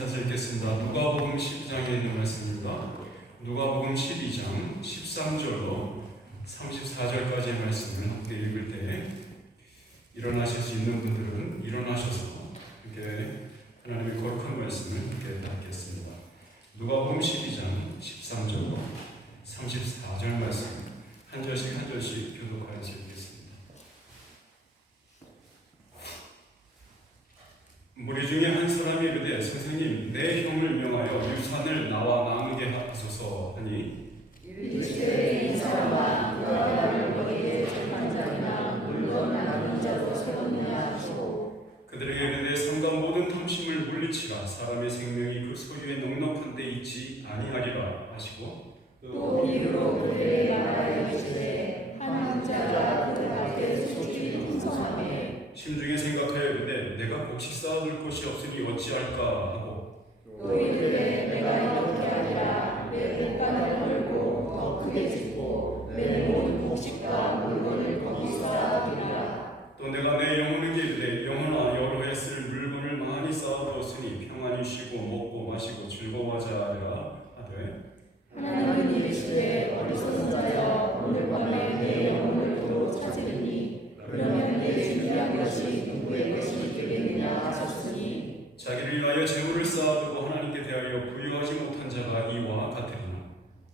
찾아서 읽겠습니다. 누가복음 12장에 있는 말씀입니다. 누가복음 12장 13절로 34절까지의 말씀을 함께 읽을 때 일어나실 수 있는 분들은 일어나셔서 이렇게 하나님의 거룩한 말씀을 함께 받겠습니다. 누가복음 12장 13절로 34절 말씀 한 절씩 교독하여서 읽겠습니다. 무리 중에 한 사람이 이르되 선생님 내 형을 명하여 유산을 나와 나누게 하소서 하니 이르시되 이 사람아 그가 나를 너희에게 재판 자이나 물건 나누는 자로 세웠느냐 하시고 그들에게 이르되 삼가 모든 탐심을 물리치라 사람의 생명이 그 소유에 넉넉한 데 있지 아니하리라 하시고 또 이르러 그들에게 말하여 이르시되 한 왕자가 그들 앞에 수출이 풍성하매 심중에 생각하여 이르되 내가 곡식 쌓아둘 곳이 없으니 어찌할까 하고 또 이르되 내가 이렇게 하리라 내 백반을 헐고 더 크게 짓고 내 모든 곡식과 물건을 거기 쌓아두리라. 또 내가 내 영혼에게 이르되 영혼아 여러 해 쓸 물건을 많이 쌓아두었으니 평안히 쉬고 먹고 마시고 즐거워하자 하리라 하되 하나님은 이르시되 어리석은 자여 오늘 밤에 내 영혼을 도로 찾으리니 그러면 내 준비한 것이 누구의 것이 되겠느냐 하셨으니 자기를 위하여 재물을 쌓아두고 하나님께 대하여 부유하지 못한 자가 이와 같으리나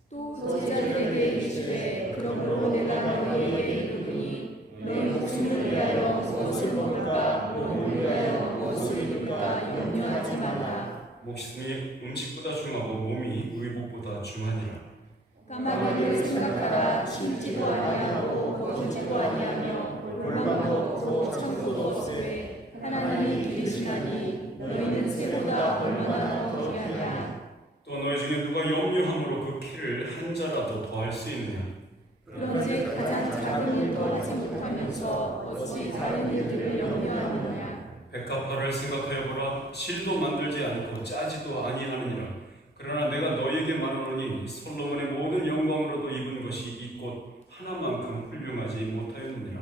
또 제자들에게 이르시되 그러므로 내가 너희에게 이르노니 내 목숨을 위하여 무엇을 먹을까 몸을 위하여 무엇을 입을까 염려하지 말라. 목숨이 음식보다 중하고 몸이 의복보다 중하니라. 까마귀를 생각하라. 심지도 아니하고 거두지도 아니하며 골방도 없고 창고도 없으되 하나님이 이르시나니 너희는 새보다 얼마나 더해하냐. 또 너희 중에 누가 염려함으로 그 키를 한 자라도 더할 수 있느냐. 그런즉 가장 작은 일도 하지 못하면서 어찌 다른 일들을 염려하느냐. 백합화를 생각하여 보라. 실도 만들지 않고 짜지도 아니하느니라. 그러나 내가 너희에게 말하노니 솔로몬의 모든 영광으로도 입은 것이 이 꽃 하나만큼 훌륭하지 못하였느니라.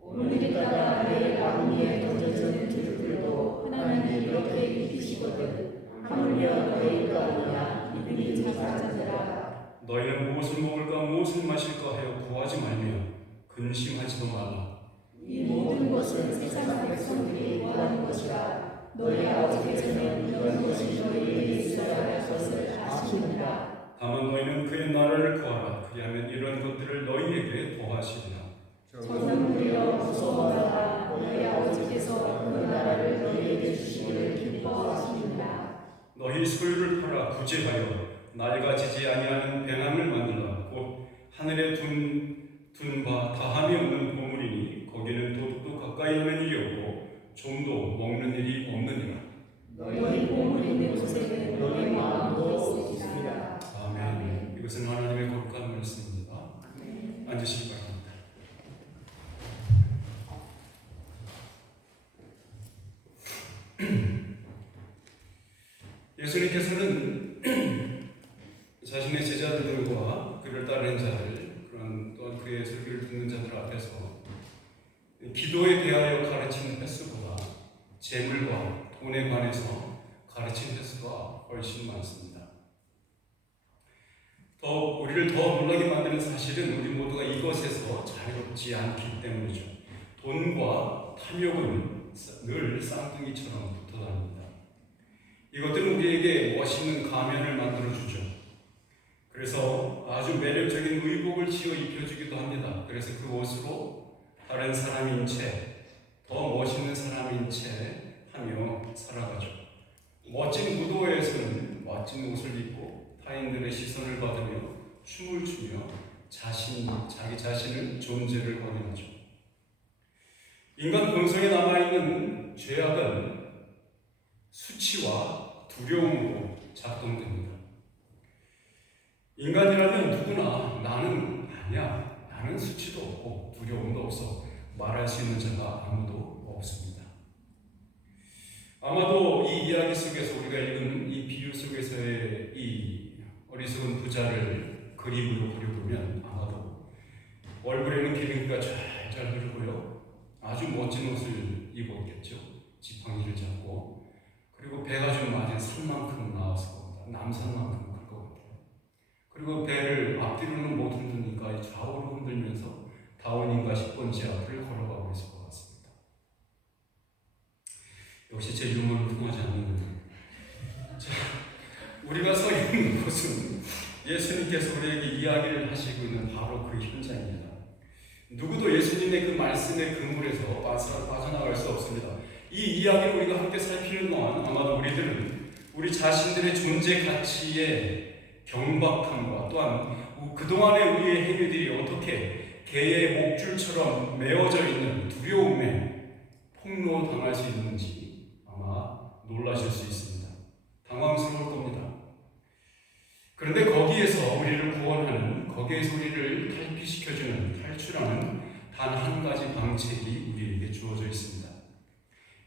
오늘따라 내일 나무위에 던져지는 들들도 하나님이 이렇게 입히시거든 하물며 너희가 오냐 이들이 자자자들아. 너희는 무엇을 먹을까 무엇을 마실까 하여 구하지 말며 근심하지도 말라. 이 모든 것은 세상 백성들이 구하는 것이라. 너희 아버지께서는 이런 것이 너희에게 있어야 할 것을 아시느니라. 다만 너희는 그의 나라를 구하라. 그리하면 이런 것들을 너희에게 더하시리라. 저는 오히려 무서워하라. 너희 아버지께서 그 나라를 너희에게 주시기를 기뻐하시느니라. 너희 소유를 팔아 구제하여 낡아지지 아니하는 배낭을 만들라. 곧 하늘에 둔 바 다함이 없는 보물이니 거기는 도둑도 가까이 하는 일이 없고 좀도 먹는 일이 없느니라. 너희 보물 있는 곳에는 너희 마음도 있으리라. 아멘. 이것은 하나님의 거룩한 말씀입니다. 앉으시기 바랍니다. 예수님께서는 자신의 제자들과 그를 따르는 자들, 그런 또한 그의 설교를 듣는 자들 앞에서 기도에 대하여 가르치는 횟수보다 재물과 돈에 관해서 가르치는 횟수가 훨씬 많습니다. 우리를 더 놀라게 만드는 사실은 우리 모두가 이것에서 자유롭지 않기 때문이죠. 돈과 탐욕은 늘 쌍둥이처럼 붙어 다닙니다. 이것들은 우리에게 멋있는 가면을 만들어주죠. 그래서 아주 매력적인 의복을 지어 입혀주기도 합니다. 그래서 그 옷으로 다른 사람인 채, 더 멋있는 사람인 채 하며 살아가죠. 멋진 무도회에서는 멋진 옷을 입고 타인들의 시선을 받으며 춤을 추며 자기 자신의 존재를 확인하죠. 인간 본성에 남아있는 죄악은 수치와 두려움으로 작동됩니다. 인간이라면 누구나 나는 아니야, 나는 수치도 없고 두려움도 없어 말할 수 있는 자가 아무도 없습니다. 아마도 이 이야기 속에서 우리가 읽은 이 비유 속에서의 이 어리석은 부자를 그림으로 그려보면 아마도 얼굴에는 기름기가 잘 흐르고요, 아주 멋진 옷을 입었겠죠. 지팡이를 잡고 그리고 배가 좀 맞은 산만큼 나왔을 겁니다. 남산만큼 클 겁니다. 그리고 배를 앞뒤로는 못 흔드니까 좌우로 흔들면서 다운인가 10번지 앞을 걸어가고 있을 것 같습니다. 역시 제 유머는 통하지 않는군요. 자, 우리가 서 있는 곳은 예수님께서 우리에게 이야기를 하시고 있는 바로 그 현장입니다. 누구도 예수님의 그 말씀의 그물에서 빠져나갈 수 없습니다. 이 이야기를 우리가 함께 살피는 동안 아마도 우리들은 우리 자신들의 존재 가치의 경박함과 또한 그동안의 우리의 행위들이 어떻게 개의 목줄처럼 메어져 있는 두려움에 폭로당할 수 있는지 아마 놀라실 수 있습니다. 당황스러울 겁니다. 그런데 거기에서 우리를 구원하는, 거기에서 우리를 탈피시켜주는, 탈출하는 단 한 가지 방책이 우리에게 주어져 있습니다.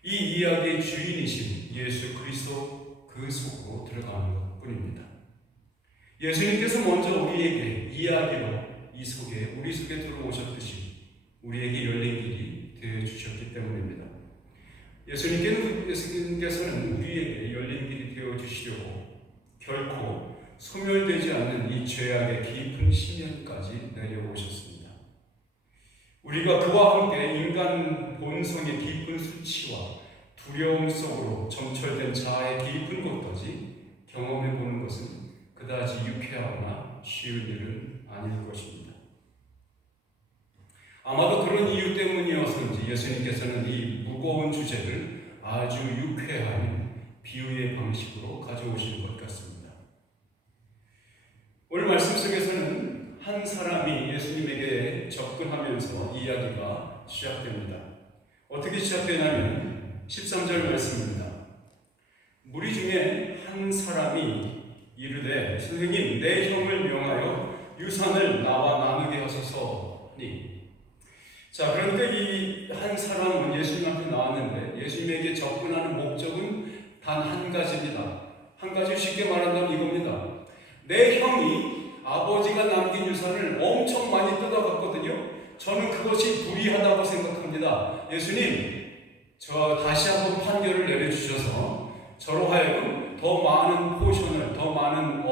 이 이야기의 주인이신 예수 그리스도 그 속으로 들어가는 것뿐입니다. 예수님께서 먼저 우리에게 이야기로 우리 속에 들어오셨듯이 우리에게 열린 길이 되어주셨기 때문입니다. 예수님께서는 우리에게 열린 길이 되어주시려고 결코 소멸되지 않는 이 죄악의 깊은 심연까지 내려오셨습니다. 우리가 그와 함께 인간 본성의 깊은 수치와 두려움 속으로 점철된 자아의 깊은 곳까지 경험해 보는 것은 그다지 유쾌하거나 쉬운 일은 아닐 것입니다. 아마도 그런 이유 때문이어서인지 예수님께서는 이 무거운 주제를 아주 유쾌한 비유의 방식으로 가져오시는 것 같습니다. 오늘 말씀 속에서는 한 사람이 예수님에게 접근하면서 이야기가 시작됩니다. 어떻게 시작되냐면 13절 말씀입니다. 무리 중에 한 사람이 이르되 선생님 내 형을 명하여 유산을 나와 나누게 하소서니. 자, 그런데 이 한 사람은 예수님 앞에 나왔는데 예수님에게 접근하는 목적은 단 한 가지입니다. 한 가지 쉽게 말한다면 이겁니다. 내 형이 아버지가 남긴 유산을 엄청 많이 뜯어갔거든요. 저는 그것이 불의하다고 생각합니다. 예수님, 저 다시 한번 판결을 내려주셔서 저로 하여금 더 많은 포션을, 더 많은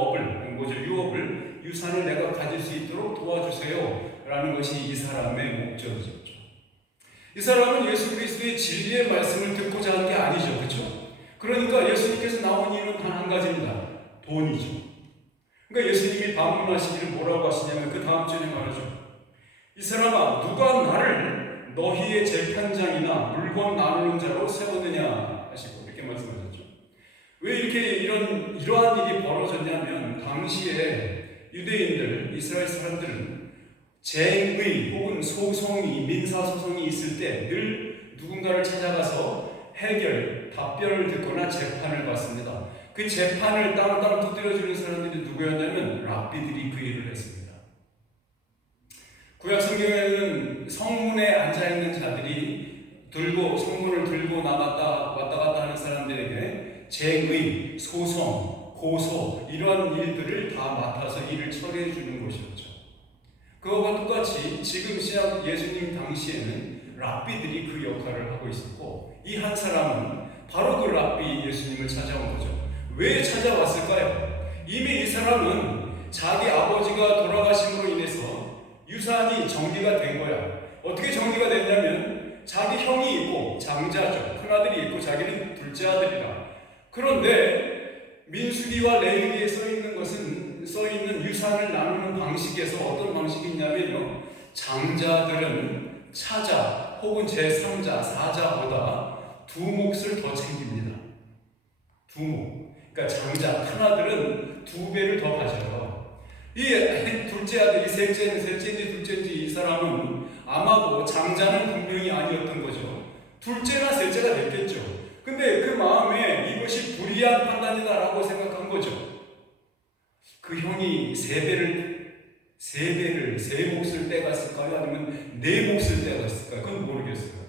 유업을, 유산을 내가 가질 수 있도록 도와주세요. 라는 것이 이 사람의 목적이죠. 이 사람은 예수 그리스도의 진리의 말씀을 듣고자 하는 게 아니죠. 그렇죠? 그러니까 예수님께서 나온 이유는 단 한 가지입니다. 돈이죠. 그러니까 예수님이 방문하시기를 뭐라고 하시냐면 그 다음 절에 말하죠. 이 사람아, 누가 나를 너희의 재판장이나 물건 나누는 자로 세우느냐 하시고 이렇게 말씀하셨죠. 왜 이렇게 이러한 일이 벌어졌냐면 당시에 유대인들, 이스라엘 사람들은 쟁의 혹은 소송이, 민사소송이 있을 때 늘 누군가를 찾아가서 답변을 듣거나 재판을 받습니다. 그 재판을 땅땅 두드려주는 사람들이 누구였냐면 랍비들이 그 일을 했습니다. 구약 성경에는 성문에 앉아있는 자들이 성문을 들고 왔다 갔다 하는 사람들에게 쟁의, 소송, 고소 이러한 일들을 다 맡아서 일을 처리해 주는 것이었죠. 그거와 똑같이 지금 예수님 당시에는 랍비들이 그 역할을 하고 있었고 이 한 사람은 바로 그 랍비 예수님을 찾아온 거죠. 왜 찾아왔을까요? 이미 이 사람은 자기 아버지가 돌아가심으로 인해서 유산이 정리가 된 거야. 어떻게 정리가 됐냐면 자기 형이 있고 장자죠. 큰아들이 있고 자기는 둘째 아들이다. 그런데 민수기와 레위기에 써있는 유산을 나누는 방식에서 어떤 방식이 있냐면요. 장자들은 차자 혹은 제3자, 사자보다 두 몫을 더 챙깁니다. 두 몫. 그러니까 장자, 큰아들은 두 배를 더 가져요. 이 둘째 아들이 셋째인지 둘째인지 이 사람은 아마도 장자는 분명히 아니었던 거죠. 둘째나 셋째가 됐겠죠. 근데 그 마음에 이것이 불의한 판단이다라고 생각한 거죠. 그 형이 세 몫을 떼갔을까요? 아니면 네 몫을 떼갔을까요? 그건 모르겠어요.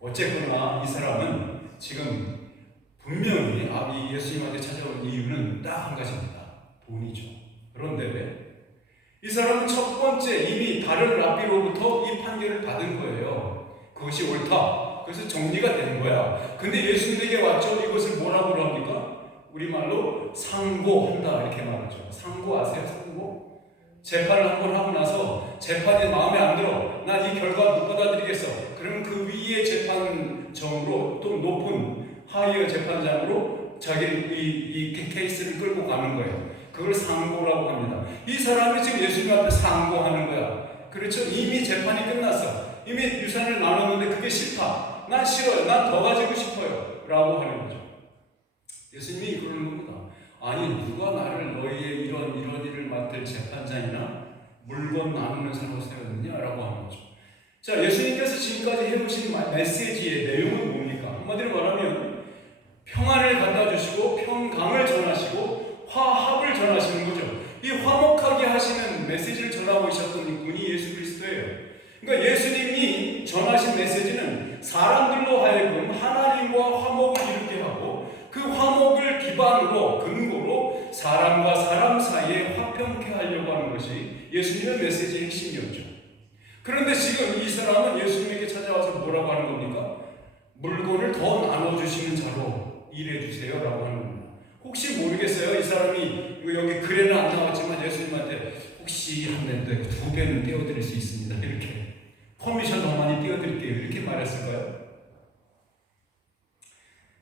어쨌거나 이 사람은 지금 분명히 예수님한테 찾아온 이유는 딱 한 가지입니다. 돈이죠. 그런데 왜? 이 사람은 첫 번째 이미 다른 랍비로부터 이 판결을 받은 거예요. 그것이 옳다. 그래서 정리가 된 거야. 근데 예수님에게 왔죠. 이것을 뭐라고 합니까? 우리말로 상고한다 이렇게 말하죠. 상고 아세요? 상고? 재판을 한번 하고 나서 재판이 마음에 안 들어. 난 이 결과 못 받아들이겠어. 그러면 그 위의 재판정으로 또 높은 하이어 재판장으로 자기 이 케이스를 끌고 가는 거예요. 그걸 상고라고 합니다. 이 사람이 지금 예수님 앞에 상고하는 거야. 그렇죠? 이미 재판이 끝났어. 이미 유산을 나눴는데 그게 싫다. 난 싫어요. 난 더 가지고 싶어요. 라고 하는 거죠. 예수님이 그러는 겁니다. 아니 누가 나를 너희의 이런 일을 맡을 재판장이나 물건 나누는 사람으로 세웠느냐라고 하는 거죠. 자, 예수님께서 지금까지 해오신 메시지의 내용은 뭡니까? 한마디로 말하면 평안을 갖다 주시고 평강을 전하시고 화합을 전하시는 거죠. 이 화목하게 하시는 메시지를 전하고 계셨던 분이 예수 그리스도예요. 그러니까 예수님이 전하신 메시지는 사람들로 하여금 하나님과 화목을 이루게 하고 그 화목을 기반으로 근거로 사람과 사람 사이에 화평케 하려고 하는 것이 예수님의 메시지의 핵심이었죠. 그런데 지금 이 사람은 예수님에게 찾아와서 뭐라고 하는 겁니까? 물건을 더 나눠주시는 자로 일해주세요 라고 하는 겁니다. 혹시 모르겠어요. 이 사람이 여기 글에는 안 나왔지만 예수님한테 혹시 하면 2배는 떼어드릴 수 있습니다. 이렇게 커미션 더 많이 떼어드릴게요. 이렇게 말했을까요?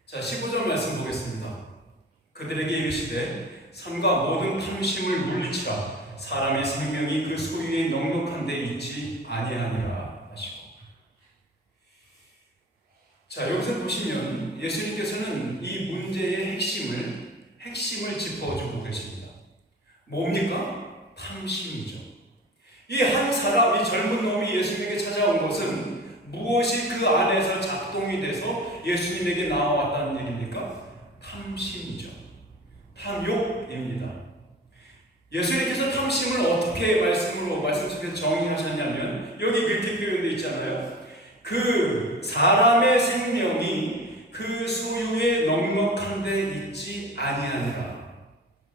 자, 15절 말씀 보겠습니다. 그들에게 이르시되 삼가 모든 탐심을 물리치라. 사람의 생명이 그 소유에 넉넉한 데 있지 아니하니라 하시고. 자, 여기서 보시면 예수님께서는 이 문제의 핵심을 짚어주고 계십니다. 뭡니까? 탐심이죠. 이 한 사람, 이 젊은 놈이 예수님에게 찾아온 것은 무엇이 그 안에서 작동이 돼서 예수님에게 나와왔다는 얘기입니까? 탐심이죠. 탐욕입니다. 예수님께서 탐심을 어떻게 말씀 속에서 정의하셨냐면 여기 이렇게 표현되어 있잖아요. 그 사람의 생명이 그 소유에 넉넉한 데 있지 아니하니라.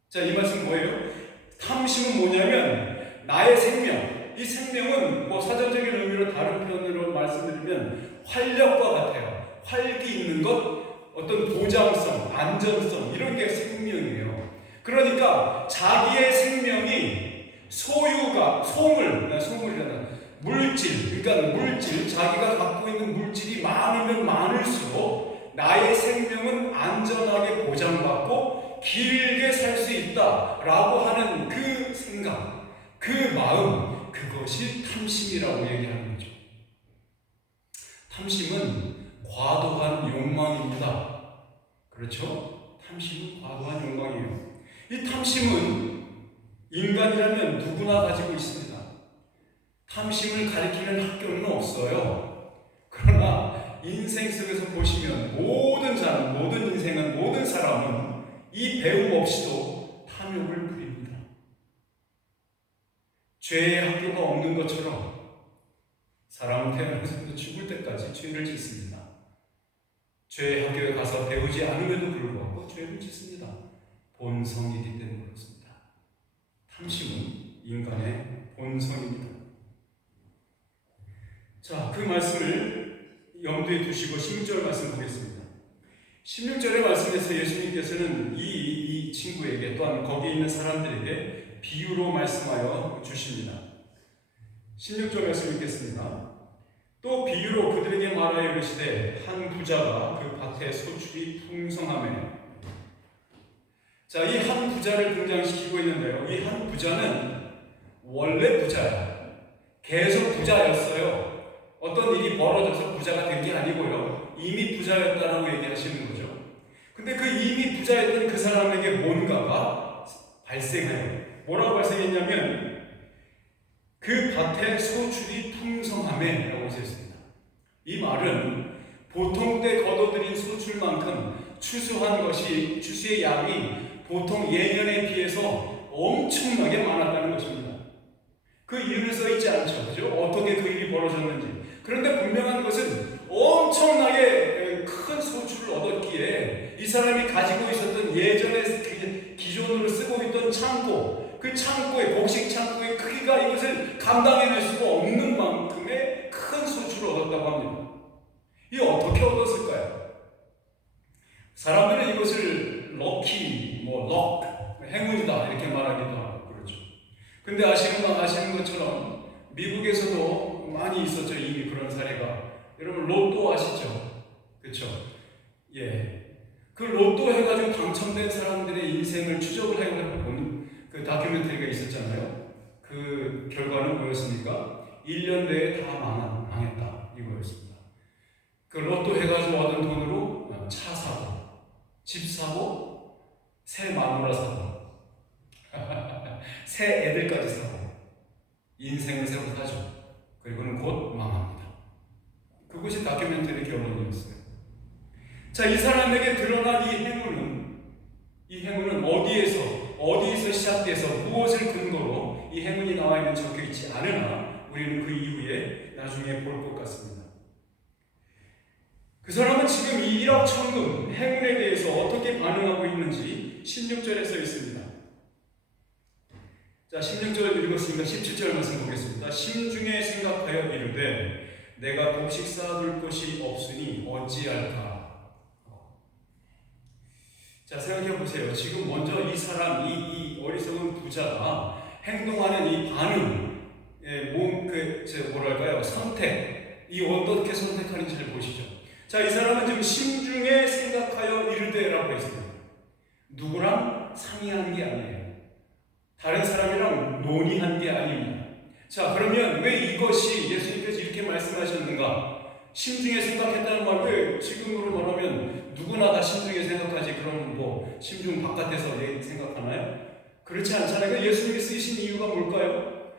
자, 이 말씀 뭐예요? 탐심은 뭐냐면 나의 생명, 이 생명은 뭐 사전적인 의미로 다른 표현으로 말씀드리면 활력과 같아요. 활기 있는 것, 어떤 보장성, 안전성 이런 게 생명이에요. 그러니까 자기의 생명이 물질, 자기가 갖고 있는 물질이 많으면 많을수록 나의 생명은 안전하게 보장받고 길게 살 수 있다라고 하는 그 생각, 그 마음, 그것이 탐심이라고 얘기하는 거죠. 탐심은 과도한 욕망입니다. 그렇죠? 탐심은 과도한 욕망이에요. 이 탐심은 인간이라면 누구나 가지고 있습니다. 탐심을 가리키는 학교는 없어요. 그러나 인생 속에서 보시면 모든 인생은, 모든 사람은 이 배움 없이도 탐욕을 부립니다. 죄의 학교가 없는 것처럼 사람은 태어나서 죽을 때까지 죄를 짓습니다. 죄의 학교에 가서 배우지 않음에도 불구하고 죄를 짓습니다. 본성이기 때문에 그렇습니다. 탐심은 인간의 본성입니다. 자, 그 말씀을 염두에 두시고 16절 말씀 보겠습니다. 16절의 말씀에서 예수님께서는 이 친구에게 또한 거기에 있는 사람들에게 비유로 말씀하여 주십니다. 16절 말씀 읽겠습니다. 또 비유로 그들에게 말하여 이르시되 한 부자가 그 밭에 소출이 풍성하며. 자, 이 한 부자를 등장시키고 있는데요. 이 한 부자는 원래 부자예요. 계속 부자였어요. 어떤 일이 벌어져서 부자가 된 게 아니고요. 이미 부자였다라고 얘기하시는 거죠. 근데 그 이미 부자였던 그 사람에게 뭔가가 발생해요. 뭐라고 발생했냐면 그 밭에 소출이 풍성함에 라고 쓰였습니다. 이 말은 보통 때 거둬들인 소출만큼 추수의 양이 보통 예년에 비해서 엄청나게 많았다는 것입니다. 그 이유는 써 있지 않죠. 그죠? 어떻게 그 일이 벌어졌는지. 그런데 분명한 것은 엄청나게 큰 소출을 얻었기에 이 사람이 가지고 있었던 예전에 기존으로 쓰고 있던 창고, 그 창고의 곡식 창고의 크기가 이것을 감당해낼 수가 없는 만큼의 큰 소출을 얻었다고 합니다. 이 어떻게 얻었을까요? 사람들은 이것을 럭키, 럭, 행운이다 이렇게 말하기도 하고 그렇죠. 근데 아시는 것처럼 미국에서도 많이 있었죠. 이미 그런 사례가. 여러분 로또 아시죠? 그렇죠? 예. 그 로또 해가지고 당첨된 사람들의 인생을 추적을 해보는 그 다큐멘터리가 있었잖아요. 그 결과는 뭐였습니까? 1년 내에 다 망했다 이거였습니다. 그 로또 해가지고 얻은 돈으로 차 사고, 집 사고, 새 마누라 사고, 새 애들까지 사고, 인생을 새로 사죠. 그리고는 곧 망합니다. 그것이 다큐멘터리 결론이었어요. 자, 이 사람에게 드러난 이 행운은 어디에서 시작돼서 무엇을 근거로 이 행운이 나와 있는 적혀 있지 않으나 우리는 그 이후에 나중에 볼 것 같습니다. 그 사람은 지금 이 일확천금 행운에 대해서 어떻게 반응하고 있는지 16절에 써 있습니다. 자, 16절 읽었으니까 17절 말씀 보겠습니다. 심중에 생각하여 이르되 내가 곡식 쌓아둘 곳이 없으니 어찌할까. 자, 생각해 보세요. 지금 먼저 이 사람, 이 어리석은 부자가 행동하는 이 반응, 선택, 이 어떻게 선택하는지를 보시죠. 자, 이 사람은 지금 심중에 생각하여 이르되라고 했습니다. 누구랑 상의한 게 아니에요. 다른 사람이랑 논의한 게 아닙니다. 자, 그러면 왜 이것이 예수님께서 이렇게 말씀하셨는가? 심중에 생각했다는 말, 왜 지금으로 말하면 누구나 다 심중에 생각하지, 그럼 심중 바깥에서 생각하나요? 그렇지 않잖아요. 예수님이 쓰신 이유가 뭘까요?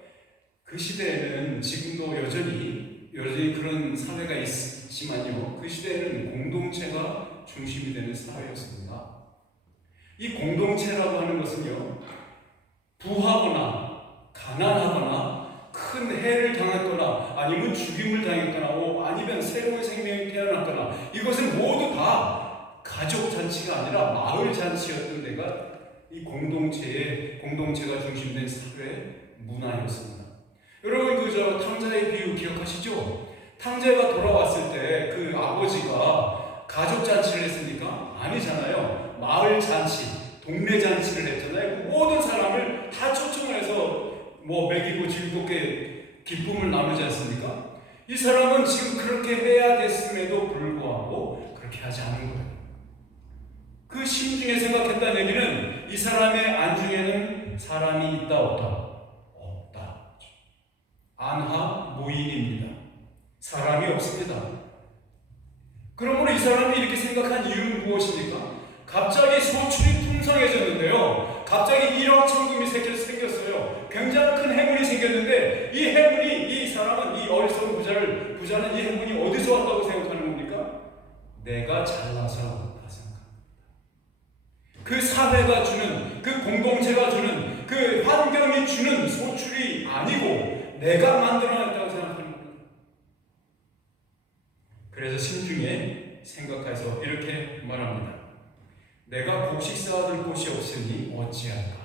그 시대에는 지금도 여전히 그런 사회가 있지만요, 그 시대에는 공동체가 중심이 되는 사회였습니다. 이 공동체라고 하는 것은요, 부하거나 가난하거나 큰 해를 당했거나 아니면 죽임을 당했거나 아니면 새로운 생명이 태어났거나 이것은 모두 다 가족 잔치가 아니라 마을 잔치였던 데가 이 공동체가 중심된 사회 문화였습니다. 여러분 탕자의 비유 기억하시죠? 탕자가 돌아왔을 때 그 아버지가 가족 잔치를 했습니까? 아니잖아요. 마을 잔치, 동네 잔치를 했잖아요. 모든 사람을 다 초청해서 먹이고 즐겁게 기쁨을 나누지 않습니까? 이 사람은 지금 그렇게 해야 됐음에도 불구하고 그렇게 하지 않은 거예요. 그 심중에 생각했다는 얘기는 이 사람의 안중에는 사람이 있다 없다? 없다. 안하 무인입니다. 사람이 없습니다. 그러므로 이 사람이 이렇게 생각한 이유는 무엇입니까? 갑자기 소출이 풍성해졌는데요. 갑자기 1억 천금이 생겼어요. 굉장히 큰 행운이 생겼는데 이 행운이, 이 사람은, 이 어리석은 부자는 이 행운이 어디서 왔다고 생각하는 겁니까? 내가 잘나서 왔다 생각합니다. 그 사회가 주는, 그 공동체가 주는, 그 환경이 주는 소출이 아니고 내가 만들어냈다고 생각하는 겁니다. 그래서 심중에 생각해서 이렇게 말합니다. 내가 곡식 쌓아둘 곳이 없으니 어찌할까?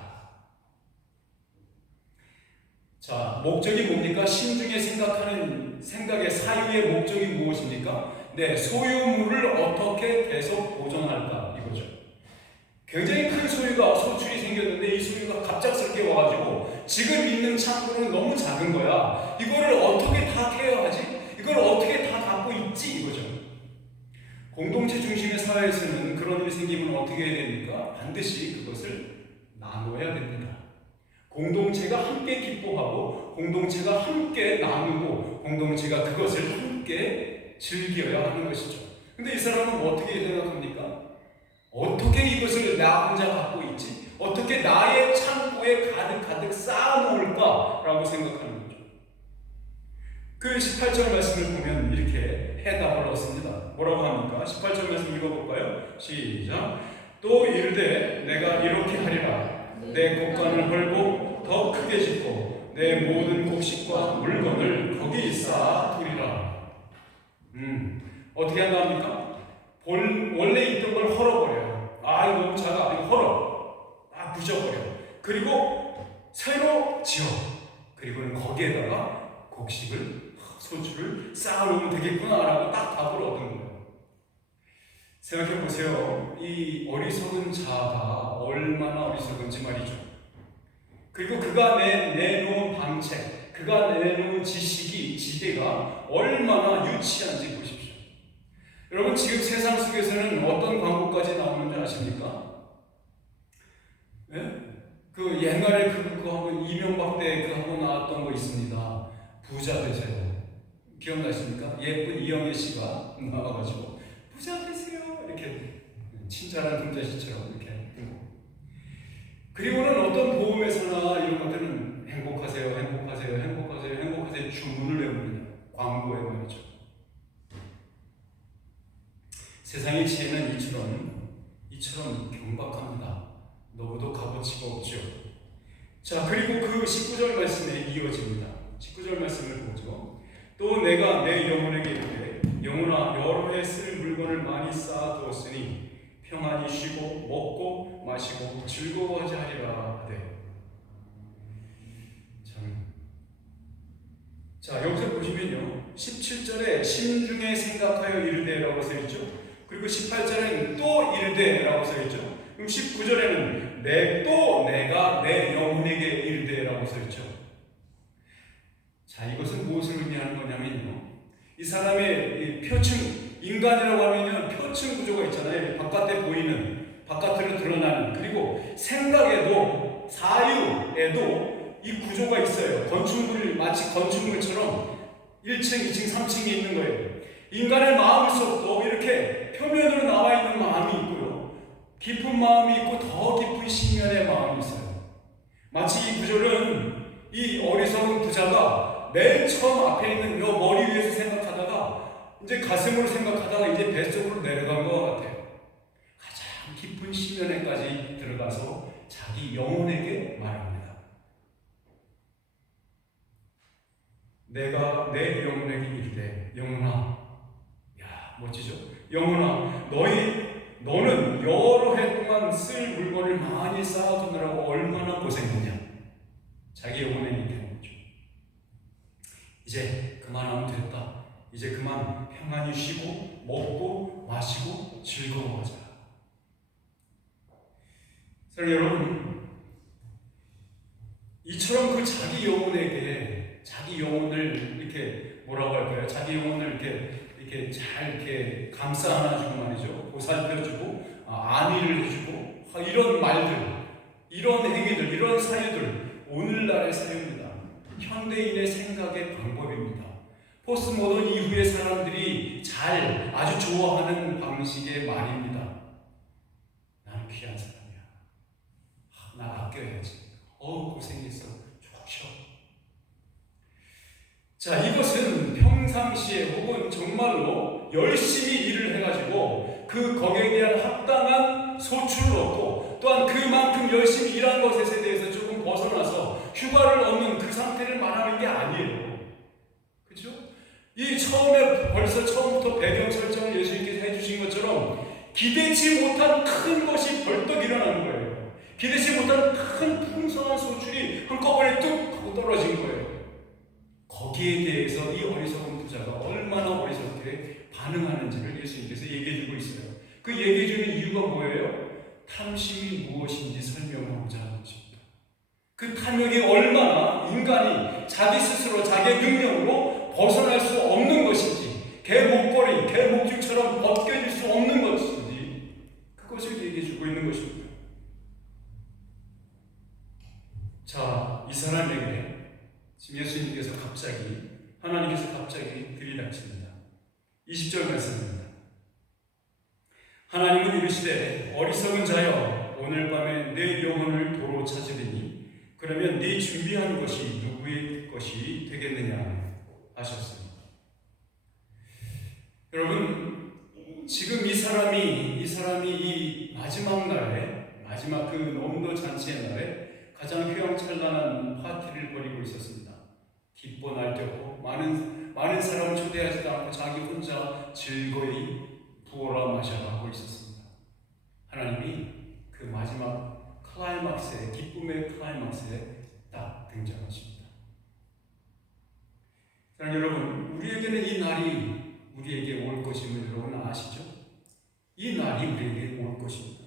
자, 목적이 뭡니까? 심중에 생각하는 생각의 사유의 목적이 무엇입니까? 내 소유물을 어떻게 계속 보존할까? 이거죠. 굉장히 큰 소출이 생겼는데 이 소유가 갑작스럽게 와가지고 지금 있는 창고는 너무 작은 거야. 이거를 어떻게 다 케어하지? 이걸 어떻게 다 갖고 있지? 이거죠. 공동체 중심의 사회에서는 그런 일이 생기면 어떻게 해야 됩니까? 반드시 그것을 나눠야 됩니다. 공동체가 함께 기뻐하고 공동체가 함께 나누고 공동체가 그것을 함께 즐겨야 하는 것이죠. 근데 이 사람은 어떻게 생각합니까? 어떻게 이것을 나 혼자 갖고 있지? 어떻게 나의 창고에 가득 쌓아놓을까? 라고 생각하는 거죠. 그 18절 말씀을 보면 이렇게 해답을 얻습니다. 뭐라고 합니까? 18절 말씀 읽어볼까요? 시작. 또 이르되 내가 이렇게 하리라. 내 곡간을 헐고 더 크게 짓고 내 모든 곡식과 물건을 거기 쌓아두리라. 어떻게 한답니까? 원래 있던 걸 헐어버려요. 이거 너무 작아. 이거 헐어. 부셔버려. 그리고 새로 지어. 그리고는 거기에다가 곡식을, 소출을 쌓아놓으면 되겠구나라고 딱 답을 얻은 거예요. 생각해 보세요. 이 어리석은 자가 얼마나 어리석은지 말이죠. 그리고 그가 내놓은 방책, 그가 내놓은 지대가 얼마나 유치한지 보십시오. 여러분, 지금 세상 속에서는 어떤 광고까지 나오는지 아십니까? 네? 그 옛날에 그 한번 이명박 때 그 한번 나왔던 거 있습니다. 부자 되세요. 기억나십니까? 예쁜 이영애 씨가 나와가지고 부자 되세요 이렇게 친절한 금자씨처럼 이렇게. 그리고는 어떤 보험회사나 이런 것들은 행복하세요, 행복하세요, 행복하세요, 행복하세요 주문을 외웁니다. 광고에 말이죠. 세상의 지혜는 이처럼 경박합니다. 너무도 값어치가 없죠. 자, 그리고 그 19절 말씀에 이어집니다. 19절 말씀을 보죠. 또 내가 내 영혼에게 이르되 영혼아 여러 해 쓸 물건을 많이 쌓아두었으니 평안히 쉬고 먹고 마시고 즐거워하지 하리라 하되. 자, 여기서 보시면요, 17절에 심중에 생각하여 이르되라고 써있죠. 그리고 18절에는 또 이르되라고 써있죠. 그럼 19절에는 내가 내 영혼에게 이르되라고 써있죠. 자, 이것은 무엇을 의미하는 거냐면요, 이 사람의 표층, 인간이라고 하면요 표층 구조가 있잖아요. 바깥에 보이는, 바깥으로 드러나는, 그리고 생각에도 사유에도 이 구조가 있어요. 마치 건축물처럼 1층, 2층, 3층이 있는 거예요. 인간의 마음 속도 이렇게 표면으로 나와 있는 마음이 있고요, 깊은 마음이 있고 더 깊은 심연의 마음이 있어요. 마치 이 구조는 이 어리석은 부자가 맨 처음 앞에 있는 요 머리 위에서 생각하다가 이제 가슴으로 생각하다가 이제 뱃속으로 내려간 것 같아요. 가장 깊은 심연에까지 들어가서 자기 영혼에게 말합니다. 내가 내 영혼에게 이르되 영혼아, 야 멋지죠? 영혼아 너는 여러 해 동안 쓸 물건을 많이 쌓아두느라고 얼마나 고생했냐. 자기 영혼에게 얘기하는 거죠. 이제 그만하면 됐다. 이제 그만 평안히 쉬고 먹고 마시고 즐거워하자. 사랑하는 여러분, 이처럼 그 자기 영혼을 이렇게 뭐라고 할까요? 자기 영혼을 이렇게 잘 이렇게 감싸 안아주고 말이죠. 보살펴주고 안위를 해주고 이런 말들, 이런 행위들, 이런 사유들 오늘날의 사유입니다. 현대인의 생각의 방법입니다. 포스트모던 이후의 사람들이 아주 좋아하는 방식의 말입니다. 나는 귀한 사람이야. 나 아껴야지. 고생했어. 쭉 쉬어. 자, 이것은 평상시에 혹은 정말로 열심히 일을 해가지고 거기에 대한 합당한 소출을 얻고 또한 그만큼 열심히 일한 것에 대해서 조금 벗어나서 휴가를 얻는 그 상태를 말하는 게 아니에요. 그렇죠? 벌써 처음부터 배경 설정을 예수님께서 해주신 것처럼 기대치 못한 큰 것이 벌떡 일어나는 거예요. 기대치 못한 큰 풍성한 소출이 한꺼번에 뚝 하고 떨어진 거예요. 거기에 대해서 이 어리석은 부자가 얼마나 어리석게 반응하는지를 예수님께서 얘기해주고 있어요. 그 얘기해주는 이유가 뭐예요? 탐심이 무엇인지 설명하고자 하는 것입니다. 그 탐욕이 얼마나 인간이 자기 스스로 자기의 능력으로 벗어날 수 없는 것인지, 개 목걸이, 개 목줄처럼 벗겨질 수 없는 것인지 그것을 얘기해주고 있는 것입니다. 자, 이 사람에게 지금 하나님께서 갑자기 들이닥칩니다. 20절 말씀입니다. 하나님은 이르시되 어리석은 자여 오늘 밤에 내 영혼을 도로 찾으리니 그러면 네 준비한 것이 누구의 것이 되겠느냐 하셨습니다. 여러분, 지금 이 사람이 이 마지막 날에, 마지막 그 넘도 잔치의 날에 가장 휘황찬란한 파티를 벌이고 있었습니다. 기뻐 날뛰고 많은 사람을 초대하지도 않고 자기 혼자 즐거이 부어라 마셔라 하고 있었습니다. 하나님이 그 마지막 클라이막스에, 기쁨의 클라이막스에 딱 등장하십니다. 사랑하는 여러분, 우리에게는 이 날이 우리에게 올 것임을 여러분 아시죠? 이 날이 우리에게 올 것입니다.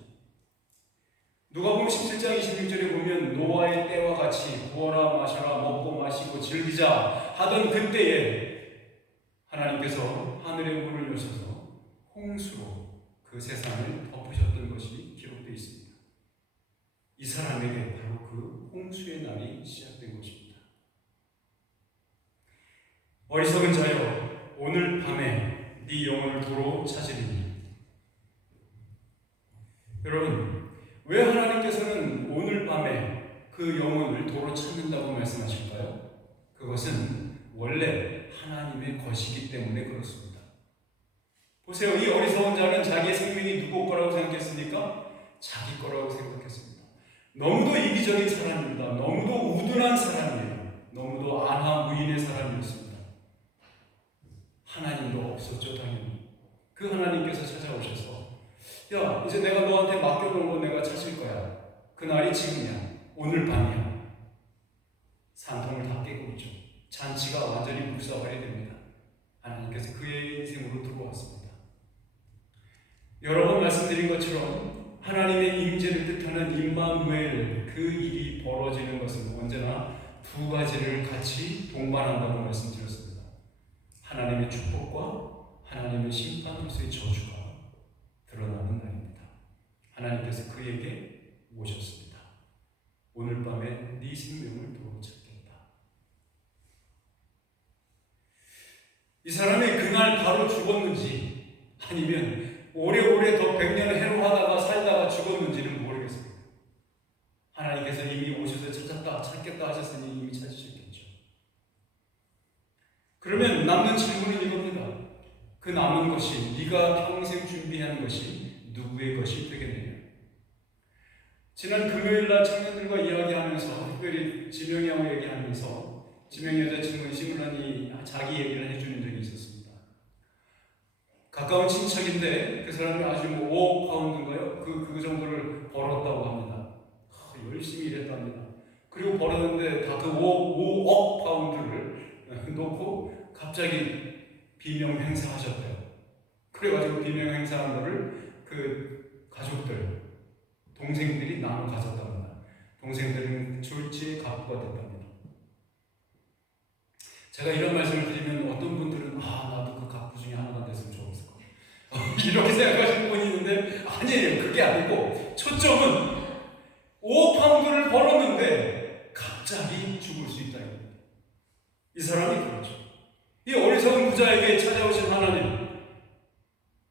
누가복음 17장 26절에 보면 노아의 때와 같이 구워라 마셔라 먹고 마시고 즐기자 하던 그때에 하나님께서 하늘의 문을 여셔서 홍수로 그 세상을 덮으셨던 것이 기록되어 있습니다. 이 사람에게 바로 그 홍수의 날이 시작된 것입니다. 어리석은 자여, 오늘 밤에 네 영혼을 도로 찾으리니. 여러분, 왜 하나님께서는 오늘 밤에 그 영혼을 도로 찾는다고 말씀하실까요? 그것은 원래 하나님의 것이기 때문에 그렇습니다. 보세요. 이 어리석은 자는 자기의 생명이 누구 거라고 생각했습니까? 자기 거라고 생각했습니다. 너무도 이기적인 사람입니다. 너무도 우둔한 사람이에요. 너무도 안하무인의 사람이었습니다. 하나님도 없었죠, 당연히. 그 하나님께서 찾아오셔서 야, 이제 내가 너한테 맡겨놓은 거 내가 찾을 거야. 그날이 지금이야. 오늘 밤이야. 산통을 다 깨고 있죠. 잔치가 완전히 묵사발이 됩니다. 하나님께서 그의 인생으로 들어왔습니다. 여러 번 말씀드린 것처럼 하나님의 임재를 뜻하는 임마누엘, 그 일이 벌어지는 것은 언제나 두 가지를 같이 동반한다고 말씀드렸습니다. 하나님의 축복과 하나님의 심판으로서의 저주가 드러나는 날입니다. 하나님께서 그에게 오셨습니다. 오늘 밤에 네 생명을 도로 찾겠다. 이 사람이 그날 바로 죽었는지 아니면 오래오래 더 100년을 해로하다가 살다가 죽었는지는 모르겠습니다. 하나님께서 이미 오셔서 찾겠다 하셨으니 이미 찾으셨겠죠. 그러면 남는 질문은 이겁니다. 그 남은 것이 네가 평생 준비한 것이 누구의 것이 되겠느냐? 지난 금요일날 청년들과 이야기하면서 특별히 지명이하고 얘기하면서 지명이 여자친구는 시므란이 자기 얘기를 해주는 적이 있었습니다. 가까운 친척인데 그 사람이 아주 5억 파운드인가요? 그 정도를 벌었다고 합니다. 열심히 일했답니다. 그리고 벌었는데 다 그 5억 파운드를 놓고 갑자기 비명 행사하셨대요. 그래가지고 비명 행사한 거를 그 가족들, 동생들이 나눠 가졌답니다. 동생들은 졸지에 가부가 됐답니다. 제가 이런 말씀을 드리면 어떤 분들은 나도 그 가부 중에 하나가 됐으면 좋았을 거예요. 이렇게 생각하시는 분이 있는데 아니에요. 그게 아니고 초점은 5파운드를 벌었는데 갑자기 죽을 수 있다. 이 사람이 그렇죠. 이 어리석은 부자에게 찾아오신 하나님,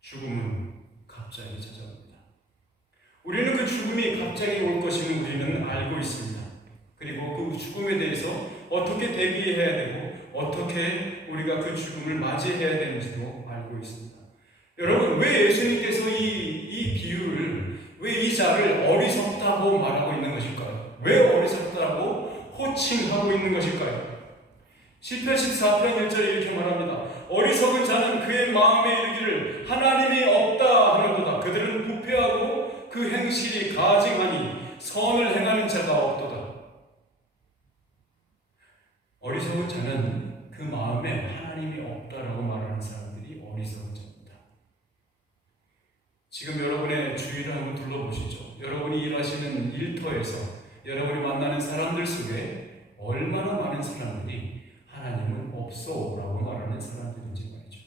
죽음은 갑자기 찾아옵니다. 우리는 그 죽음이 갑자기 올 것임을 우리는 알고 있습니다. 그리고 그 죽음에 대해서 어떻게 대비해야 되고 어떻게 우리가 그 죽음을 맞이해야 되는지도 알고 있습니다. 여러분, 왜 예수님께서 이 비유를, 왜 이 자를 어리석다고 말하고 있는 것일까요? 왜 어리석다고 호칭하고 있는 것일까요? 시편 14편 1절에 이렇게 말합니다. 어리석은 자는 그의 마음에 이르기를 하나님이 없다 하는도다. 그들은 부패하고 그 행실이 가증하니 선을 행하는 자가 없도다. 어리석은 자는 그 마음에 하나님이 없다라고 말하는 사람들이 어리석은 자입니다. 지금 여러분의 주위를 한번 둘러보시죠. 여러분이 일하시는 일터에서 여러분이 만나는 사람들 속에 얼마나 많은 사람들이 하나님은 없어라고 말하는 사람들인지 말이죠.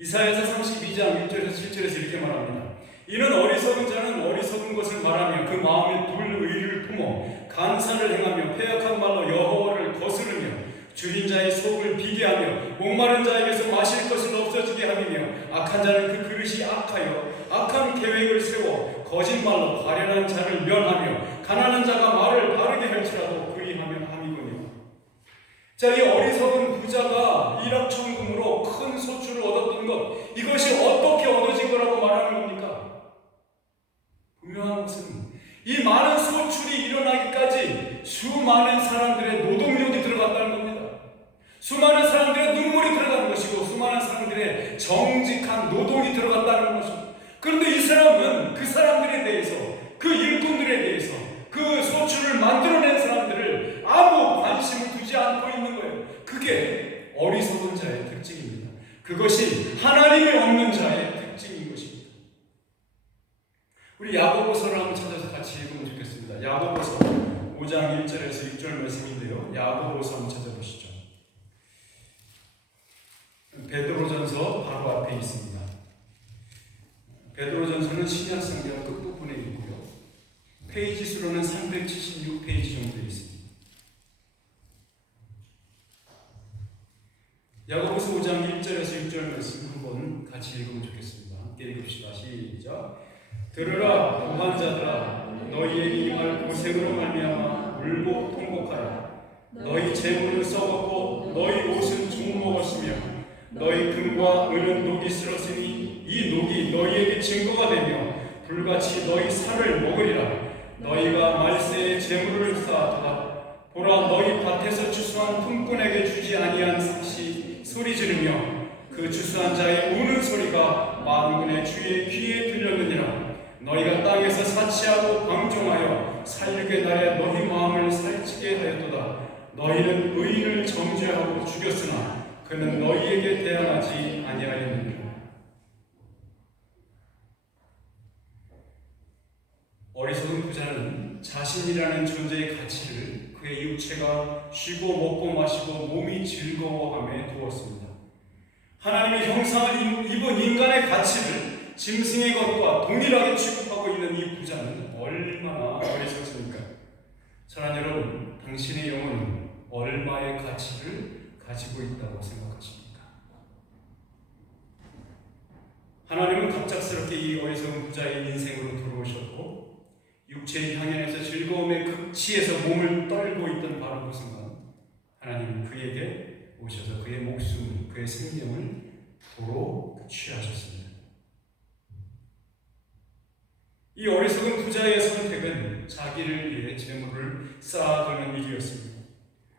이사야서 32장 1절에서 7절에서 이렇게 말합니다. 이는 어리석은 자는 어리석은 것을 말하며 그 마음에 불의를 품어 간사를 행하며 패역한 말로 여호와를 거스르며 줄인 자의 속을 비게 하며 목마른 자에게서 마실 것을 없어지게 하며 악한 자는 그 그릇이 악하여 악한 계획을 세워 거짓말로 가련한 자를 면하며 가난한 자가 말을 바르게 할지라도 그리하며 함이거니와. 자, 이 어리석은 부자가 일확천금으로 큰 소출을 얻었던 것, 이것이 어떻게 얻어진 거라고 말하는 겁니까? 분명한 것은 이 많은 소출이 일어나기까지 수많은 사람들의 노동력이 들어갔다는 겁니다. 수많은 사람들의 눈물이 들어가는 것이고 수많은 사람들의 정직한 노동이 들어갔다는 것입니다. 그런데 이 사람은 그 사람들에 대해서, 그 일꾼들에 대해서, 그 소출을 만들어낸 사람들을 아무 관심을 두지 않고 있는 거예요. 그게 어리석은 자의 특징입니다. 그것이 하나님이 없는 자의 야고보서를 한번 찾아서 같이 읽으면 좋겠습니다. 야고보서 5장 1절에서 6절 말씀인데요. 야고보서 한번 찾아보시죠. 베드로전서 바로 앞에 있습니다. 베드로전서는 신약성경 끝부분에 있고요. 페이지 수로는 376페이지 정도 있습니다. 야고보서 5장 1절에서 6절 말씀 한번 같이 읽으면 좋겠습니다. 함께 읽읍시다. 시작. 들으라 고관자들아, 너희에게 임할 고생으로 말미암아 울고 통곡하라. 너희 재물은 썩었고 너희 옷은 죽먹었으며 너희 금과 은은 녹이 쓸었으니 이 녹이 너희에게 증거가 되며 불같이 너희 살을 먹으리라. 너희가 말세에 재물을 쌓았다. 보라, 너희 밭에서 추수한 품꾼에게 주지 아니한 삭시 소리 지르며 그 추수한 자의 우는 소리가 만군의 주의 귀에 들렸느니라. 너희가 땅에서 사치하고 방종하여 살육의 날에 너희 마음을 살찌게 하였도다. 너희는 의인을 정죄하고 죽였으나 그는 너희에게 대항하지 아니하였느니라. 어리석은 부자는 자신이라는 존재의 가치를 그의 육체가 쉬고 먹고 마시고 몸이 즐거워함에 두었습니다. 하나님의 형상을 입은 인간의 가치를 짐승의 것과 동일하게 취급하고 있는 이 부자는 얼마나 어리석습니까? 사랑하는 여러분, 당신의 영혼은 얼마의 가치를 가지고 있다고 생각하십니까? 하나님은 갑작스럽게 이 어리석은 부자의 인생으로 들어오셨고 육체의 향연에서 즐거움의 극치에서 몸을 떨고 있던 바로 그 순간 하나님은 그에게 오셔서 그의 목숨, 그의 생명을 도로 취하셨습니다. 이 어리석은 부자의 선택은 자기를 위해 재물을 쌓아두는 일이었습니다.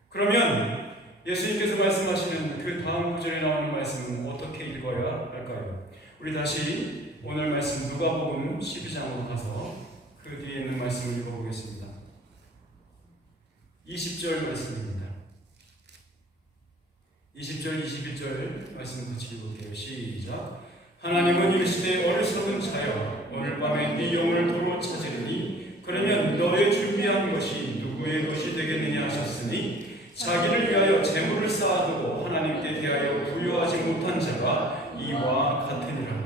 그러면 예수님께서 말씀하시는 그 다음 구절에 나오는 말씀은 어떻게 읽어야 할까요? 우리 다시 오늘 말씀 누가복음 12장으로 가서 그 뒤에 있는 말씀을 읽어보겠습니다. 20절 말씀입니다. 20절, 21절 말씀 같이 읽을게요. 시작. 하나님은 이르시되 어리석은 자여, 오늘 밤에 네 영혼을 도로 찾으리니 그러면 너의 준비한 것이 누구의 것이 되겠느냐 하셨으니 자기를 위하여 재물을 쌓아두고 하나님께 대하여 부여하지 못한 자가 이와 같으니라.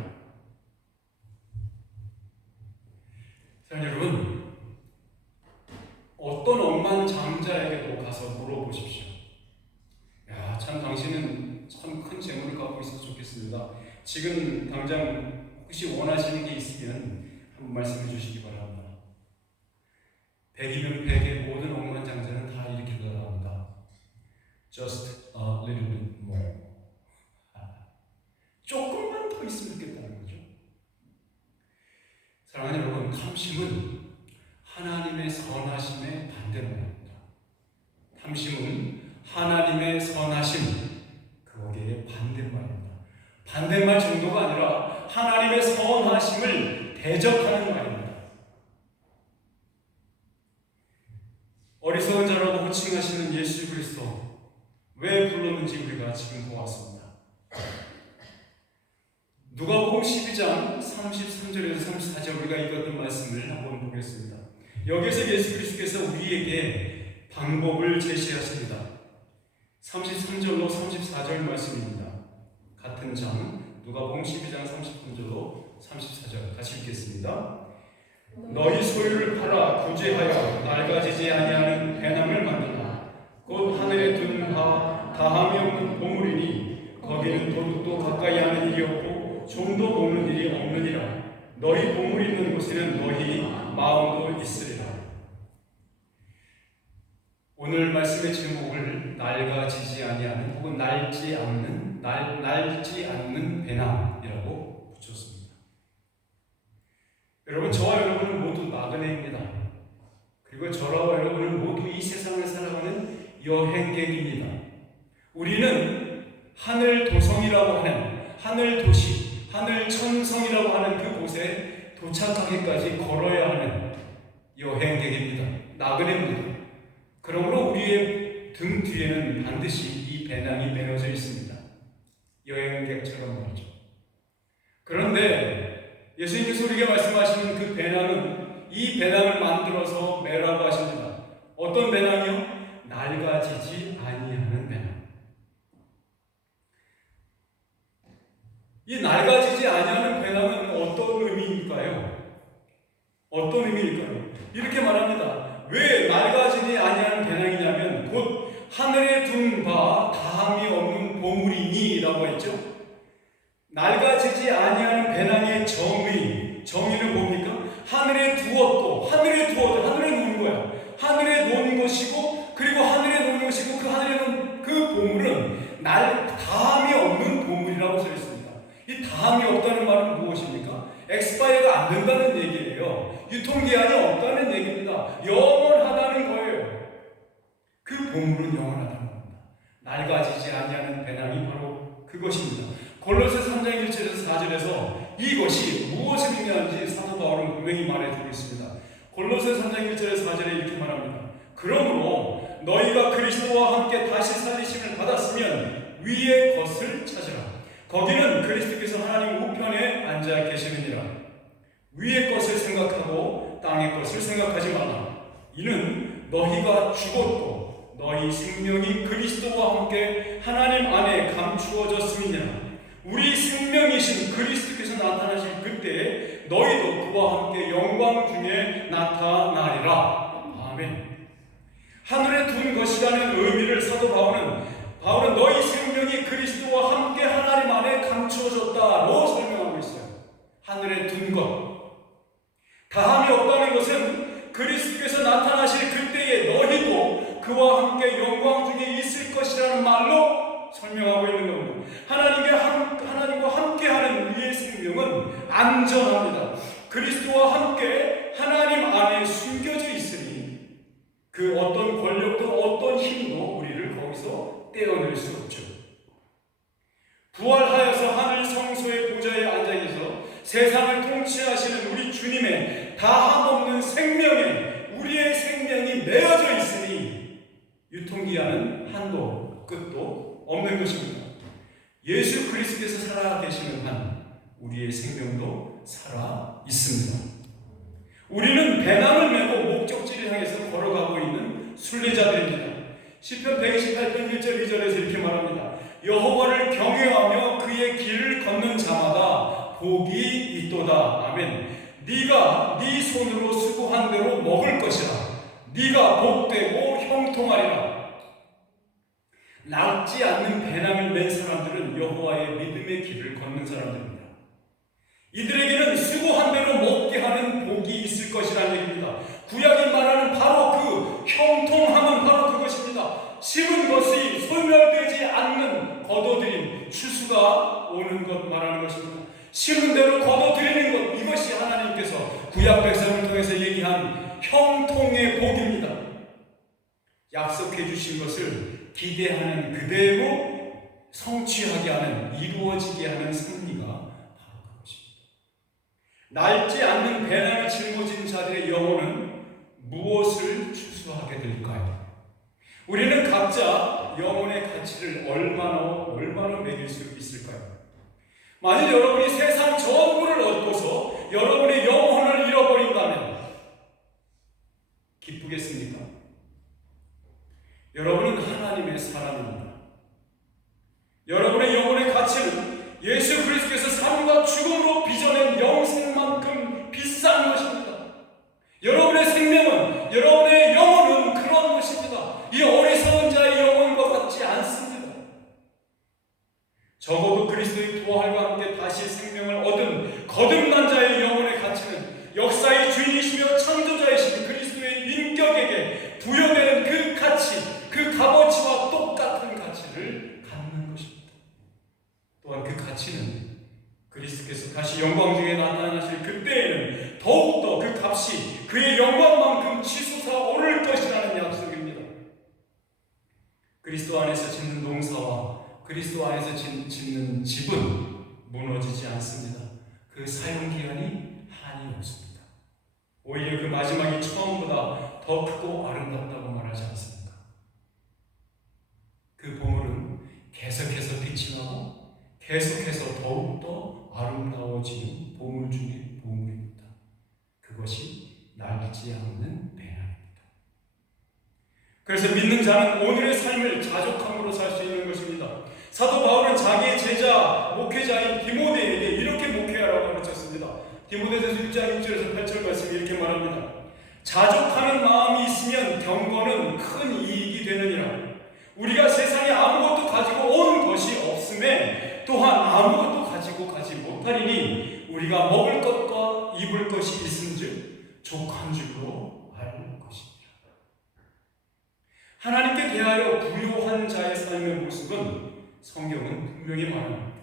여러분, 어떤 억만장자에게도 가서 물어보십시오. 야, 참 당신은 참 큰 재물을 갖고 있어서 좋겠습니다. 지금 당장 혹시 원하시는 게 있으면 한번 말씀해 주시기 바랍니다. 100이면 100의 모든 억만장자는 다 이렇게 대답합니다. Just a little bit more. 조금만 더 있으면 좋겠다는 거죠. 사랑하는 여러분, 탐심은 하나님의 선하심의 반대말입니다. 탐심은 하나님의 선하심, 거기에 반대말입니다. 반대말 정도가 아니라 하나님의 선하심을 대적하는 말입니다. 어리석은 자라고 호칭하시는 예수 그리스도, 왜 불렀는지 우리가 지금 보았습니다. 누가복음 12장 33절에서 34절 우리가 읽었던 말씀을 한번 보겠습니다. 여기서 예수 그리스도께서 우리에게 방법을 제시하십니다. 33절로 34절 말씀입니다. 같은 장 누가복음 12장 33절로 34절 같이 읽겠습니다. 너희 소유를 팔아 구제하여 낡아지지 아니하는 배낭을 만들라. 곧 하늘에 둔 바 다함이 없는 보물이니 거기는 도둑도 가까이 하는 일이 없고 종도 보는 일이 없느니라. 너희 보물 있는 곳에는 너희 마음도 있으리라. 오늘 말씀의 제목을 낡아지지 아니하는 혹은 낡지 않는 배낭이라고 붙였습니다. 여러분, 저와 여러분은 모두 나그네입니다. 그리고 저와 여러분은 모두 이 세상을 살아가는 여행객입니다. 우리는 하늘 도성이라고 하는 하늘 도시, 하늘 천성이라고 하는 그곳에 도착하기까지 걸어야 하는 여행객입니다. 나그네입니다. 그러므로 우리의 등 뒤에는 반드시 이 배낭이 매너져 있습니다. 여행객처럼 말이죠. 그런데 예수님께서 우리에게 말씀하시는 그 배낭은 이 배낭을 만들어서 매라고 하십니다. 어떤 배낭이요? 낡아지지 아니하는 배낭. 이 낡아지지 아니하는 배낭은 어떤 의미일까요? 어떤 의미일까요? 이렇게 말합니다. 왜 낡아지지 아니하는 배낭이냐면 곧 하늘에 둔 바 다함이 없는 보물이니 라고 했죠. 낡아지지 아니하는 배낭의 정의는 뭡니까? 하늘에 두었고, 하늘에 놓은 거야. 하늘에 놓은 것이고, 그리고 하늘에 놓은 것이고, 그 하늘에 놓은 그 보물은 다함이 없는 보물이라고 써 있습니다. 이 다함이 없다는 말은 무엇입니까? 엑스파이어가 안 된다는 얘기예요. 유통기한이 없다는 얘기입니다. 영원하다는 거예요. 그 보물은 영원하다는 겁니다. 낡아지지 아니하는 배낭이 바로 그것입니다. 골로새 3장 1절에서 4절에서 이것이 무엇을 의미하는지 사도 바울은 분명히 말해주고 있습니다. 골로새 3장 1절에서 4절에 이렇게 말합니다. 그러므로 너희가 그리스도와 함께 다시 살리심을 받았으면 위의 것을 찾으라. 거기는 그리스도께서 하나님 우편에 앉아 계시느니라. 위의 것을 생각하고 땅의 것을 생각하지 말라. 이는 너희가 죽었고 너희 생명이 그리스도와 함께 하나님 안에 감추어졌음이니라. 우리 생명이신 그리스도께서 나타나실 그때에 너희도 그와 함께 영광 중에 나타나리라. 아멘. 하늘에 둔 것이라는 의미를 사도 바울은 너희 생명이 그리스도와 함께 하나님 안에 감추어졌다로 설명하고 있어요. 하늘에 둔 것. 다함이 없다는 것은 그리스도께서 나타나실 그때에 너희도 그와 함께 영광 중에 있을 것이라는 말로 설명하고 있는 겁니다. 하나님과 함께하는 우리의 생명은 안전합니다. 그리스도와 함께 하나님 안에 숨겨져 있으니 그 어떤 권력도 어떤 힘도 우리를 거기서 떼어낼 수 없죠. 부활하여서 하늘 성소의 보좌에 앉아 계셔서 세상을 통치하시는 우리 주님의 다함 없는 생명에 우리의 생명이 매어져 있으니 유통기한은 한도 끝도 없는 것입니다. 예수 그리스도께서 살아 계시는 한 우리의 생명도 살아 있습니다. 우리는 배낭을 메고 목적지를 향해서 걸어가고 있는 순례자들입니다. 시편 128편 1절 2절에서 이렇게 말합니다. 여호와를 경외하며 그의 길을 걷는 자마다 복이 있도다. 아멘. 네가 네 손으로 수고한 대로 먹을 것이라. 네가 복되고 형통하리라. 낡지 않는 배낭을 맨 사람들은 여호와의 믿음의 길을 걷는 사람들입니다. 이들에게는 수고한 대로 먹게 하는 복이 있을 것이라는 얘기입니다. 구약이 말하는 바로 그 형통함은 바로 그것입니다. 심은 것이 소멸되지 않는 거둬들임, 추수가 오는 것 말하는 것입니다. 심은 대로 거둬들이는 것, 이것이 하나님께서 구약 백성을 통해서 얘기한 형통의 복입니다. 약속해 주신 것을 기대하는 그대로 성취하게 하는, 이루어지게 하는 승리가 바로 그것입니다. 낡지 않는 배낭을 짊어진 자들의 영혼은 무엇을 추수하게 될까요? 우리는 각자 영혼의 가치를 얼마나 매길 수 있을까요? 만일 여러분이 세상 전부를 얻고서 여러분의 영혼을 잃어버린다면 기쁘겠습니까? 여러분은 하나님의 사람입니다. 여러분의 영혼의 가치는 예수 그리스도께서 삶과 죽음으로 빚어낸 영생만큼 비싼 것입니다. 여러분의 생명은, 여러분의 영혼은 그런 것입니다. 이 어리석은 자의 영혼과 같지 않습니다. 적어도 그리스도의 부활과 함께 다시 생명을 얻은 거듭난 자의 영혼의 가치는 역사의 주인이시며 창조자이신 그리스도의 인격에게 부여되는 그 가치, 그 값어치와 똑같은 가치를 갖는 것입니다. 또한 그 가치는 그리스도께서 다시 영광 중에 나타나실 그때에는 더욱더 그 값이 그의 영광만큼 치솟아 오를 것이라는 약속입니다. 그리스도 안에서 짓는 농사와 그리스도 안에서 짓는 집은 무너지지 않습니다. 그 사용기한이 한이 없습니다. 오히려 그 마지막이 처음보다 더 크고 아름답다고 말하지 않습니까? 그 보물은 계속해서 빛이 나고 계속해서 더욱더 아름다워지는 보물 중의 보물입니다. 그것이 날 낡지 않는 배낭입니다. 그래서 믿는 자는 오늘의 삶을 자족함으로 살 수 있는 것입니다. 사도 바울은 자기의 제자, 목회자인 디모데에게 이렇게 목회하라고 가르쳤습니다. 디모데전서 6장 6절에서 8절 말씀이 이렇게 말합니다. 자족하는 마음이 있으면 경건은 큰 이익이 되느니라. 우리가 세상에 아무것도 가지고 온 것이 없음에 또한 아무것도 가지고 가지 못하리니 우리가 먹을 것과 입을 것이 있은즉 족한 줄로 알 것이니라. 하나님께 대하여 부요한 자의 삶의 모습은 성경은 분명히 말합니다.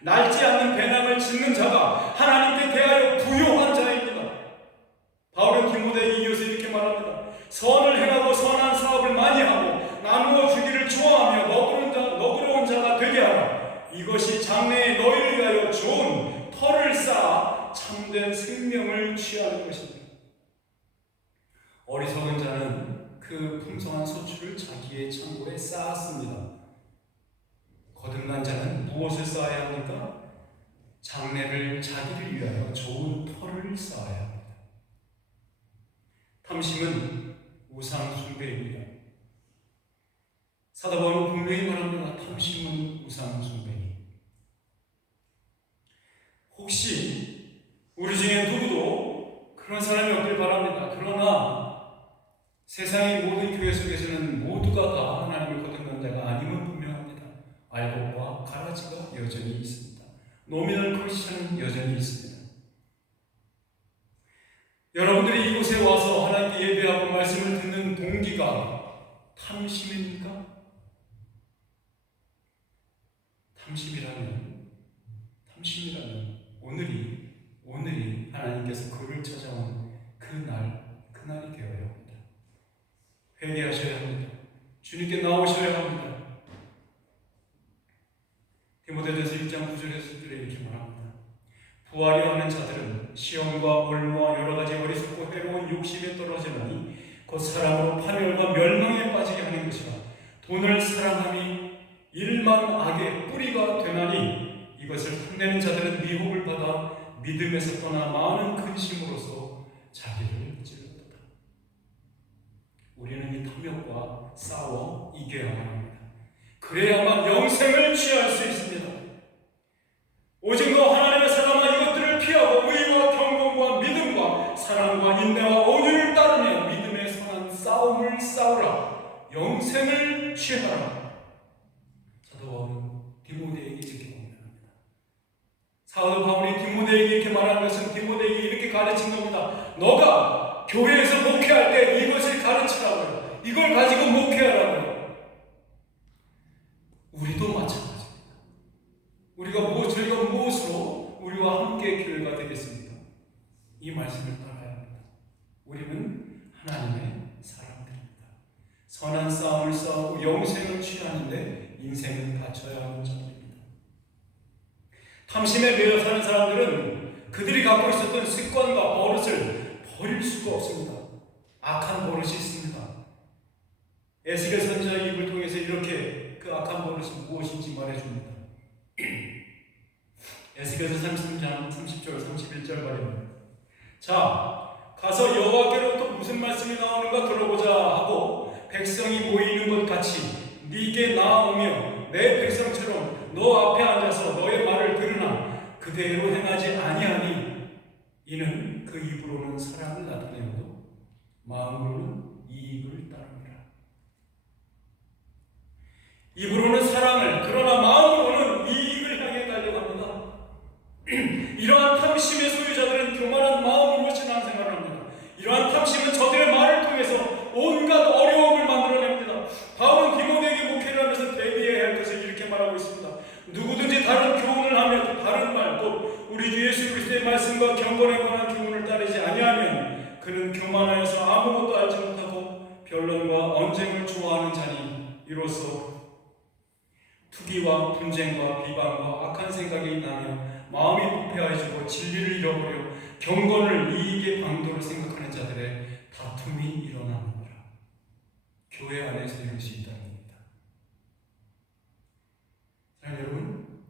낡지 않는 배낭을 짓는 자가 하나님께 대하여 부요한 자입니다. 바울은 디모데에게 이어서 이렇게 말합니다. 선을 행하고 선한 사업을 많이 하고 나누어 주기를 좋아하며 너그러운 자가 되게 하라. 이것이 장래에 너희를 위하여 좋은 터를 쌓아 참된 생명을 취하는 것입니다. 어리석은 자는 그 풍성한 소출을 자기의 창고에 쌓았습니다. 거듭난 자는 무엇을 쌓아야 합니까? 장래를 자기를 위하여 좋은 터를 쌓아야 합니다. 탐심은 우상 숭배입니다. 사도 바울은 분명히 말합니다. 탐심은 우상 숭배니. 혹시 우리 중에 누구도 그런 사람이 없길 바랍니다. 그러나 세상의 모든 교회 속에서는 모두가 다 하나님을 거듭난 자가 아님은 분명합니다. 알곡과 가라지가 여전히 있습니다. 노미널 크리스천은 여전히 있습니다. 여러분들이 이곳에 와서 하나님께 예배하고 말씀을 듣는 동기가 탐심입니까? 탐심이라면 오늘이 하나님께서 그를 찾아온 그날이 되어야 합니다. 회개하셔야 합니다. 주님께 나오셔야 합니다. 디모데전서 1장 9절에서 이렇게 말합니다. 부하려 하는 자들은 시험과 올무와 여러 가지 어리석고 해로운 욕심에 떨어지나니 곧 사랑으로 파멸과 멸망에 빠지게 하는 것이라. 돈을 사랑함이 일만 악의 뿌리가 되나니 이것을 탐내는 자들은 미혹을 받아 믿음에서 떠나 많은 근심으로써 자기를 찔렀다. 우리는 이 탐욕과 싸워 이겨야만 합니다. 그래야만 영생을 취할 수 있습니다. 오직 너 하나님의 사람아 이것들을 피하고 의와 경건과 믿음과 사랑과 인내와 온유를 따르며 믿음의 선한 싸움을 싸우라. 영생을 취하라. 사도 바울은 디모데에게 이렇게 공면합니다. 사도 바울이 디모데에게 이렇게 말하는 것은 디모데에게 이렇게 가르친 겁니다. 너가 교회에서 목회할 때 이것을 가르치라고요. 이걸 가지고 목회하라고요. 우리도 마찬가지입니다. 저희가 무엇으로 우리와 함께 교회가 되겠습니까? 이 말씀을 따라야 합니다. 우리는 하나님의 사람들입니다. 선한 싸움을 싸우고 영생을 취하는데 인생을 바쳐야 하는 자들입니다. 탐심에 매여 사는 사람들은 그들이 갖고 있었던 습관과 버릇을 버릴 수가 없습니다. 악한 버릇이 있습니다. 에스겔 선지자의 입을 통해서 이렇게 그 악한 버릇이 무엇인지 말해줍니다. 에스겔서 33장 30절 31절 말입니다. 자, 가서 여호와께로부터 무슨 말씀이 나오는가 들어보자 하고 백성이 모이는 것 같이 네게 나아오며 내 백성처럼 너 앞에 앉아서 너의 말을 들으나 그대로 행하지 아니하니 이는 그 입으로는 사랑을 나타내어도 마음으로는 이익을 따릅니다. 입으로는 사랑을 그러나 마음으로는 이익을 향해 달려갑니다. 이러한 탐심의 소유자들은 교만한 마음으로 신앙생활을 합니다. 이러한 탐심은 저들의 말을 통해서 온갖 어려움을 만들어냅니다. 바울은 디모데에게 목회를 하면서 대비해야 할 것을 이렇게 말하고 있습니다. 누구든지 다른 교훈을 하며 다른 말, 곧 우리 주 예수 그리스도의 말씀과 경건에 관한 교훈을 따르지 아니하면 그는 교만하여서 아무것도 알지 못하고 변론과 언쟁을 좋아하는 자니 이로써 투기와 분쟁과 비방과 악한 생각이 나며 마음이 부패하여지고 진리를 잃어버려 경건을 이익의 방도로 생각하는 자들의 다툼이 일어나느니라. 교회 안에서 이것이 있다는 겁니다. 자, 여러분,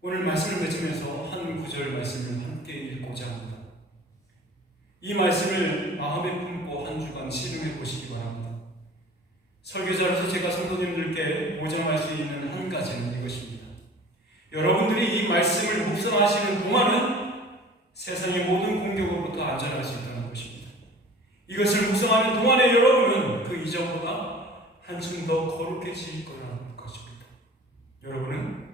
오늘 말씀을 맺으면서 한 구절 말씀을 함께 읽고자 합니다. 이 말씀을 마음에 품고 한 주간 실행해 보시기 바랍니다. 설교자로서 제가 성도님들께 보장할 수 있는 한 가지는 이것입니다. 여러분들이 이 말씀을 묵상하시는 동안은 세상의 모든 공격으로부터 안전할 수 있다는 것입니다. 이것을 묵상하는 동안에 여러분은 그 이전보다 한층 더 거룩해질 거라는 것입니다. 여러분은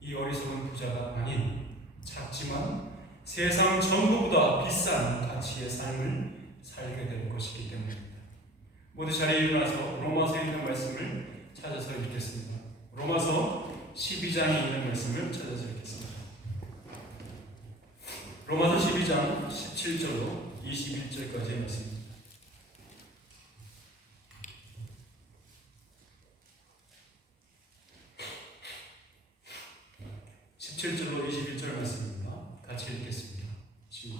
이 어리석은 부자가 아닌 작지만 세상 전부보다 비싼 가치의 삶을 살게 될 것이기 때문입니다. 모두 자리에 일어나서 로마서에 있는 말씀을 찾아서 읽겠습니다. 로마서 12장에 있는 말씀을 찾아서 읽겠습니다. 로마서 12장 17절로 21절까지의 말씀입니다. 17절로 21절 말씀입니다. 같이 읽겠습니다. 시작.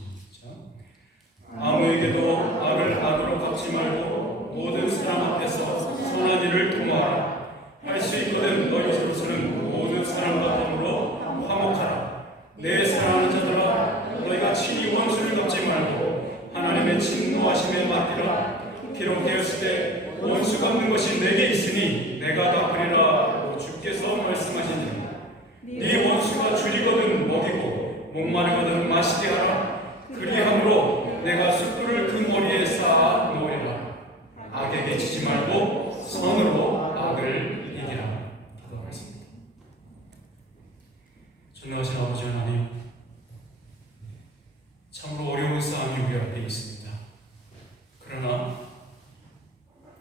아무에게도 악을 악으로 갚지 말고 모든 사람 앞에서 선한 일을 통하라. 할 수 있거든 너희 서로서는 모든 사람과 함으로 화목하라. 내 사랑하는 자들아, 너희가 친히 원수를 갚지 말고 하나님의 진노하심에 맡기라. 기록 되었을 때 원수 갚는 것이 내게 있으니 내가 갚으리라. 주께서 말씀하시니 네 원수가 줄이거든 먹이고 목마르거든 마시게 하라. 그리함으로 내가 숯불을 그 머리에 쌓아 놓으리라. 악에게 지지 말고 선으로 악을 이기라. 기도하겠습니다. 전능하신 아버지 하나님, 참으로 어려운 싸움이 우리 앞에 있습니다. 그러나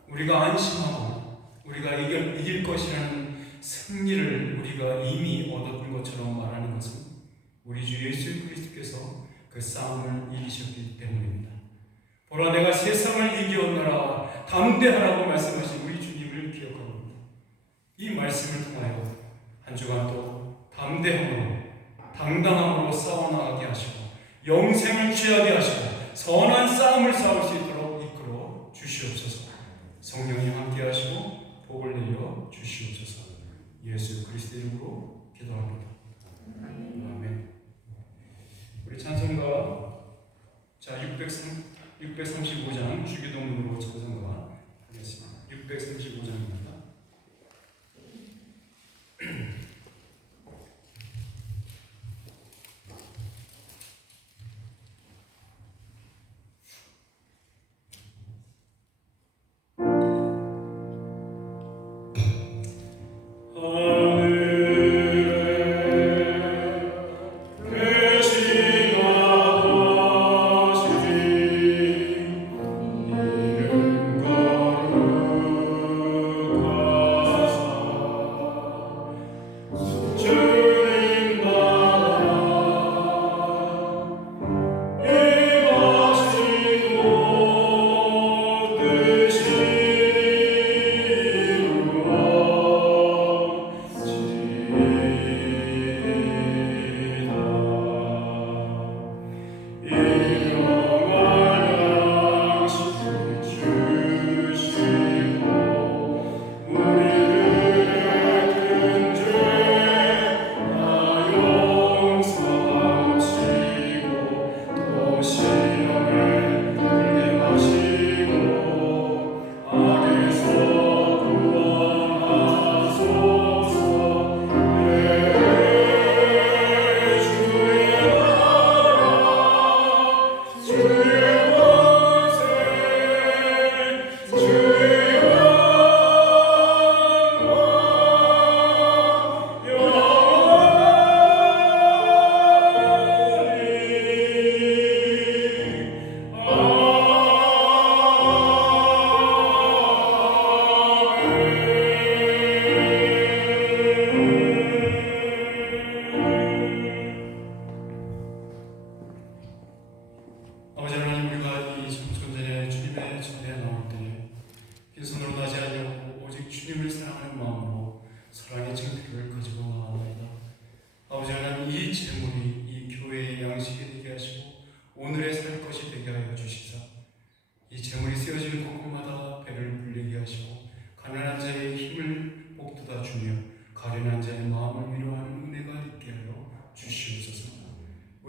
우리가 안심하고 우리가 이길 것이라는 승리를 우리가 이미 얻었던 것처럼 말하는 것은 우리 주 예수 그리스도께서 그 싸움을 이기셨기 때문입니다. 보라, 내가 세상을 이기었노라 담대하라고 말씀하신 우리 주님을 기억합니다. 이 말씀을 통하여 한 주간 또 담대함으로 당당함으로 싸워나가게 하시고 영생을 취하게 하시고 선한 싸움을 싸울 수 있도록 이끌어 주시옵소서. 성령이 함께 하시고 복을 내려 주시옵소서. 예수 그리스도 이름으로 기도합니다. 아멘. 우리 찬송가 635장 주기도문으로 찬송가 하겠습니다. 635장입니다.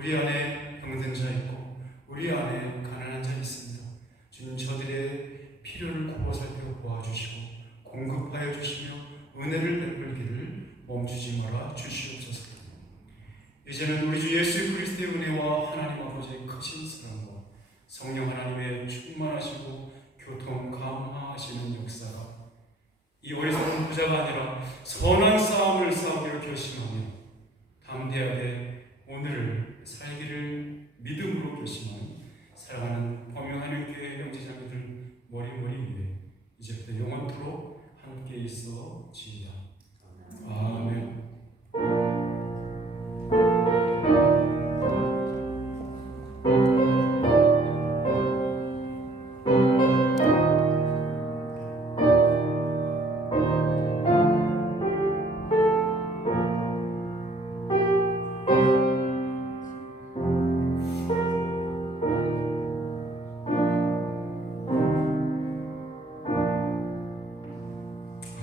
우리 안에 병든 자 있고 우리 안에 가난한 주시옵소서. 이제는 우리 주 예수 그리스도의 은혜와 하나님 아버지의 크신 사랑과 성령 하나님의 충만하시고 교통 감화하시는 역사가 이 어리석은 부자가 아니라 선한 싸움을 싸우기로 결심하며 담대하게 오늘을 살기를 믿음으로 결심한 사랑하는 범용하는 교회 형제자매들 머리머리 위에 이제부터 영원토록 함께 있어 지내